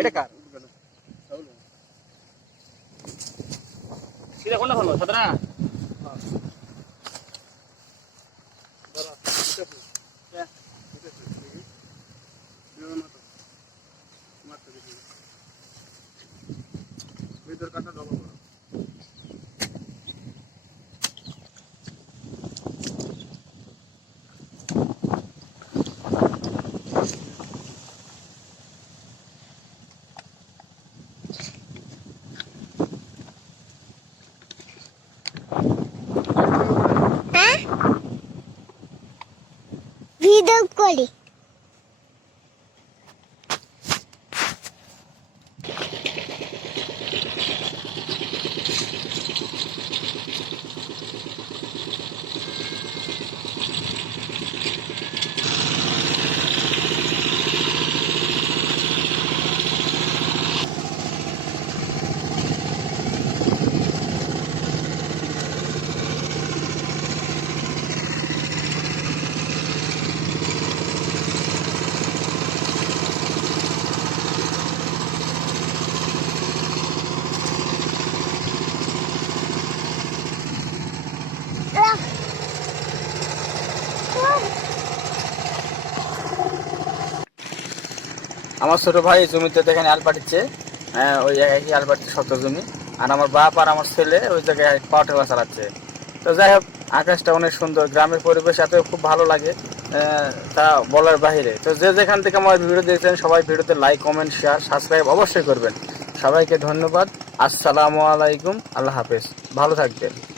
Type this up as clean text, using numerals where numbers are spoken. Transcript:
এটা কার কিরে কোনটা ভালো সাদরা ভিতর কাটা ডবল করো ভিডিও করি আমার ছোট ভাই জমিতে দেখেন আল পাঠিয়েছে, ওই জায়গায় আল পাঠিয়েছে শক্ত জমি, আর আমার বাপ আর আমার ছেলে ওই জায়গায় পাওয়ার টেলার চালাচ্ছে। তো যাই হোক, আকাশটা অনেক সুন্দর, গ্রামের পরিবেশ এত খুব ভালো লাগে তা বলার বাহিরে। তো যে যেখান থেকে আমার ভিডিও দেখছেন সবাই ভিডিওতে লাইক, কমেন্ট, শেয়ার, সাবস্ক্রাইব অবশ্যই করবেন। সবাইকে ধন্যবাদ। আসসালামু আলাইকুম, আল্লাহ হাফেজ, ভালো থাকবেন।